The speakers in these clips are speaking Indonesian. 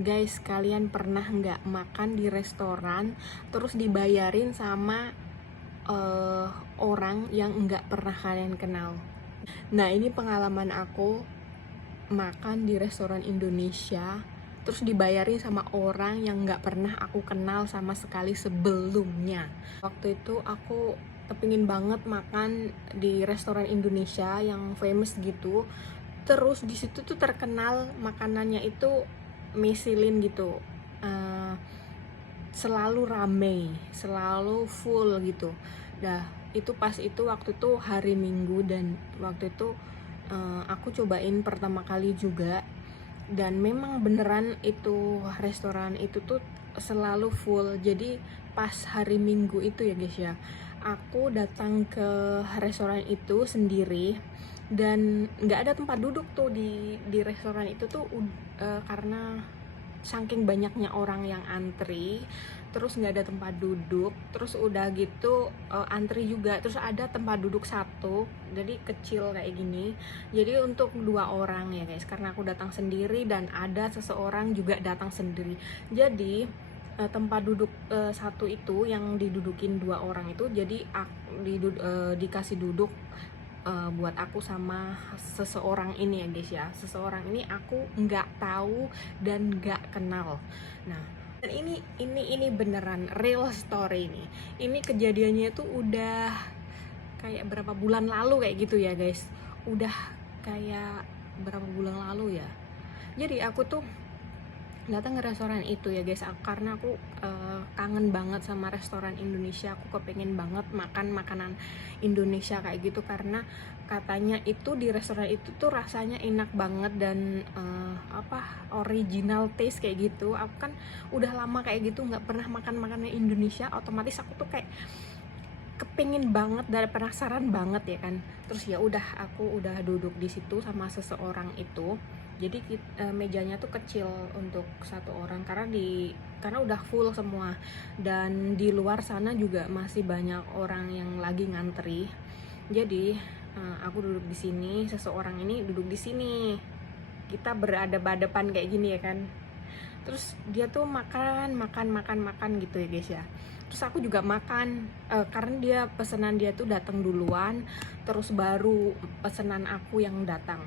Guys, kalian pernah nggak makan di restoran terus dibayarin sama eh, orang yang nggak pernah kalian kenal? Nah, ini pengalaman aku makan di restoran Indonesia terus dibayarin sama orang yang nggak pernah aku kenal sama sekali sebelumnya. Waktu itu aku kepingin banget makan di restoran Indonesia yang famous gitu. Terus di situ tuh terkenal makanannya itu Michelin gitu. Eh, Selalu rame, selalu full gitu. Dah, itu pas itu waktu itu hari Minggu dan waktu itu aku cobain pertama kali juga, dan memang beneran itu restoran itu tuh selalu full. Jadi pas hari Minggu itu ya guys ya, aku datang ke restoran itu sendiri dan nggak ada tempat duduk tuh di restoran itu tuh karena saking banyaknya orang yang antri, terus nggak ada tempat duduk, terus udah gitu antri juga, terus ada tempat duduk satu, jadi kecil kayak gini, jadi untuk 2 orang ya guys, karena aku datang sendiri dan ada seseorang juga datang sendiri, jadi tempat duduk satu itu yang didudukin 2 orang itu, jadi dikasih duduk buat aku sama seseorang ini ya guys ya. Seseorang ini aku nggak tahu dan nggak kenal. Nah, dan ini beneran real story ini. Ini kejadiannya tuh udah kayak berapa bulan lalu kayak gitu ya guys. Udah kayak berapa bulan lalu ya. Jadi aku tuh datang ke restoran itu ya guys, karena aku kangen banget sama restoran Indonesia. Aku kepengen banget makan makanan Indonesia kayak gitu, karena katanya itu di restoran itu tuh rasanya enak banget dan original taste kayak gitu. Aku kan udah lama kayak gitu nggak pernah makan makanan Indonesia, otomatis aku tuh kayak kepingin banget dan penasaran banget ya kan. Terus ya udah, aku udah duduk di situ sama seseorang itu. Jadi mejanya tuh kecil untuk satu orang, karena udah full semua, dan di luar sana juga masih banyak orang yang lagi ngantri. Jadi aku duduk di sini, seseorang ini duduk di sini, kita berhadapan-hadapan kayak gini ya kan. Terus dia tuh makan gitu ya guys ya. Terus aku juga makan, karena pesanan dia tuh datang duluan, terus baru pesanan aku yang datang.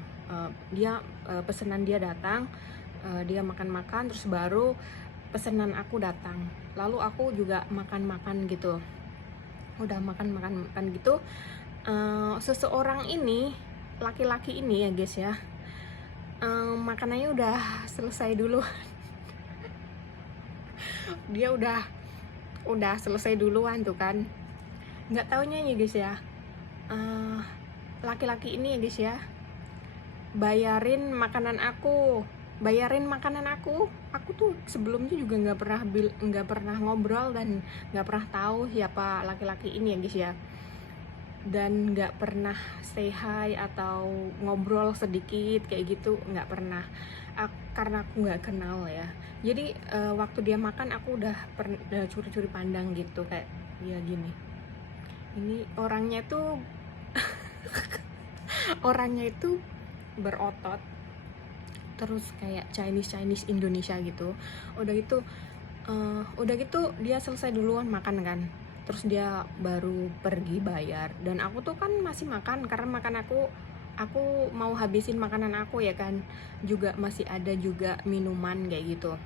Pesanan dia datang, dia makan terus baru pesanan aku datang. Lalu aku juga makan gitu. Udah makan gitu, seseorang ini, laki-laki ini ya guys ya, makanannya udah selesai dulu. Dia udah selesai duluan tuh kan. Nggak taunya ya guys ya, eh, laki-laki ini ya guys ya bayarin makanan aku tuh sebelumnya juga nggak pernah ngobrol dan nggak pernah tahu siapa laki-laki ini ya guys ya, dan nggak pernah say hi atau ngobrol sedikit kayak gitu, nggak pernah. Karena aku nggak kenal ya, jadi waktu dia makan aku udah curi-curi pandang gitu, kayak ya gini, ini orangnya itu berotot, terus kayak Chinese Indonesia gitu. Udah gitu dia selesai duluan makan kan, terus dia baru pergi bayar, dan aku tuh kan masih makan, karena aku mau habisin makanan aku ya kan, juga masih ada juga minuman kayak gitu.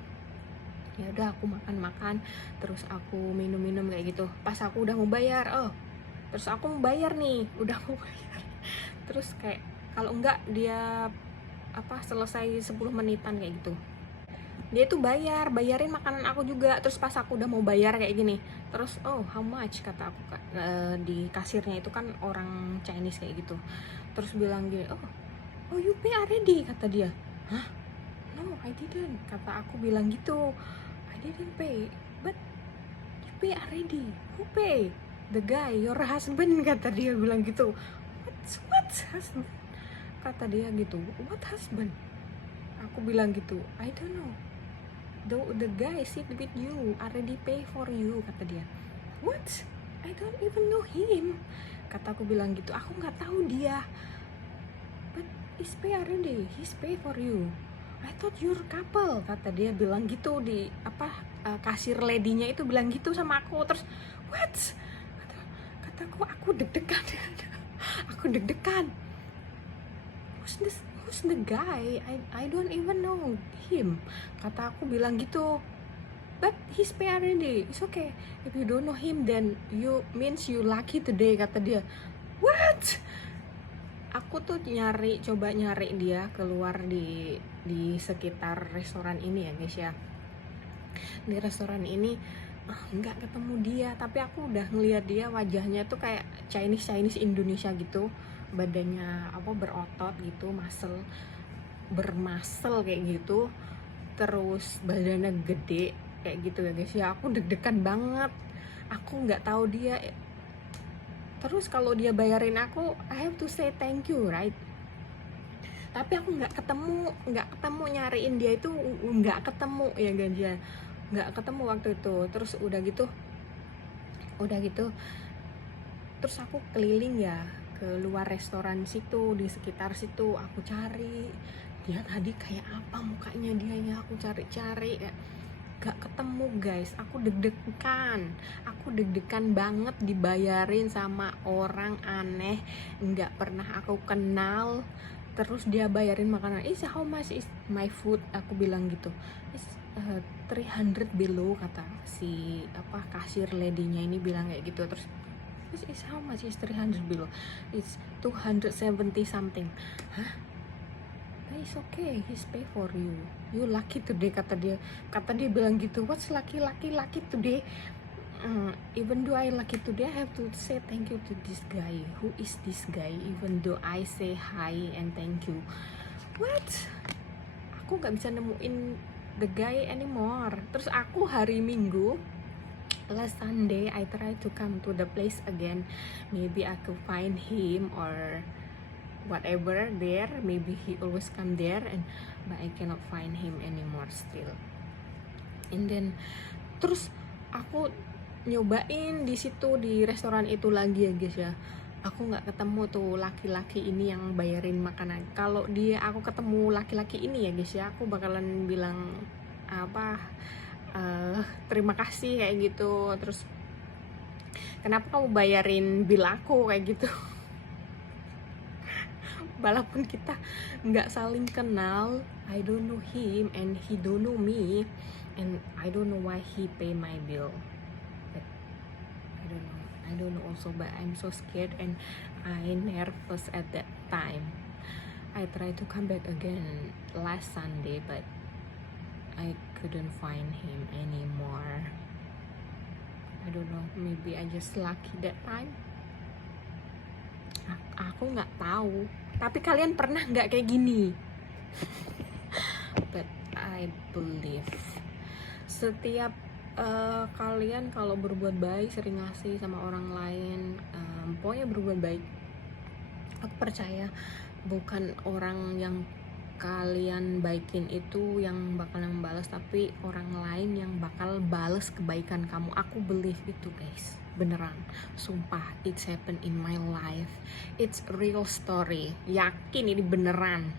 Ya udah, aku makan terus aku minum kayak gitu. Pas aku udah mau bayar, terus aku mau bayar nih, udah mau bayar, terus kayak kalau enggak dia selesai 10 menitan kayak gitu, dia tuh bayarin makanan aku juga. Terus pas aku udah mau bayar kayak gini, terus oh how much, kata aku, di kasirnya itu kan orang Chinese kayak gitu, terus bilang gini, oh you pay already, kata dia. Hah, no I didn't, kata aku bilang gitu. I didn't pay, but you pay already. Who pay? The guy, your husband, kata dia bilang gitu. What husband, kata dia gitu. What husband, aku bilang gitu. I don't know, the guy sit with you already pay for you, kata dia. What, I don't even know him, kata aku bilang gitu. Aku nggak tahu dia, but he's pay already, he's pay for you. I thought you're couple, kata dia bilang gitu di kasir ladynya itu bilang gitu sama aku. Terus what, kataku aku deg-degan. Aku deg-degan. Who's the guy? I don't even know him, kata aku bilang gitu. But he's married, it's okay. If you don't know him, then you means you lucky today, kata dia. What? Aku tuh coba nyari dia keluar di sekitar restoran ini ya guys ya. Di restoran ini nggak ketemu dia, tapi aku udah ngeliat dia, wajahnya tuh kayak Chinese Indonesia gitu, badannya berotot gitu, bermasel kayak gitu, terus badannya gede kayak gitu ya guys ya. Aku deg-degan banget, aku nggak tahu dia. Terus kalau dia bayarin aku, I have to say thank you, right? Tapi aku nggak ketemu nyariin dia itu, nggak ketemu ya guys ya, nggak ketemu waktu itu. Terus udah gitu terus aku keliling ya ke luar restoran situ, di sekitar situ aku cari dia tadi kayak apa mukanya dia ya. Aku cari gak ketemu guys. Aku deg-degan banget dibayarin sama orang aneh, nggak pernah aku kenal. Terus dia bayarin makanan, how much is my food, aku bilang gitu. 300 below, kata si kasir ladynya ini bilang kayak gitu. Terus is how much is 300 below, it's 270 something. Hah? It's okay, he's pay for you, you lucky today, kata dia bilang gitu. What's lucky today? Even though I lucky today, I have to say thank you to this guy. Who is this guy? Even though I say hi and thank you, what? Aku gak bisa nemuin the guy anymore. Terus aku hari Minggu, last Sunday, I try to come to the place again. Maybe I could find him or whatever there. Maybe he always come there, but I cannot find him anymore still. And then terus aku nyobain di situ, di restoran itu lagi ya guys ya. Aku nggak ketemu tuh laki-laki ini yang bayarin makanan. Kalau aku ketemu laki-laki ini ya guys ya, aku bakalan bilang terima kasih kayak gitu. Terus kenapa kamu bayarin bill aku kayak gitu. Walaupun kita nggak saling kenal, I don't know him and he don't know me, and I don't know why he pay my bill. But I don't know also, but I'm so scared and I nervous at that time. I tried to come back again last Sunday, but I couldn't find him anymore. I don't know, maybe I just lucky that time. Aku nggak tahu. Tapi kalian pernah nggak kayak gini? But I believe setiap kalian kalau berbuat baik, sering ngasih sama orang lain, pokoknya berbuat baik, aku percaya bukan orang yang kalian baikin itu yang bakal membalas, tapi orang lain yang bakal balas kebaikan kamu. Aku believe itu guys, beneran, sumpah, it's happened in my life, it's real story, yakin ini beneran.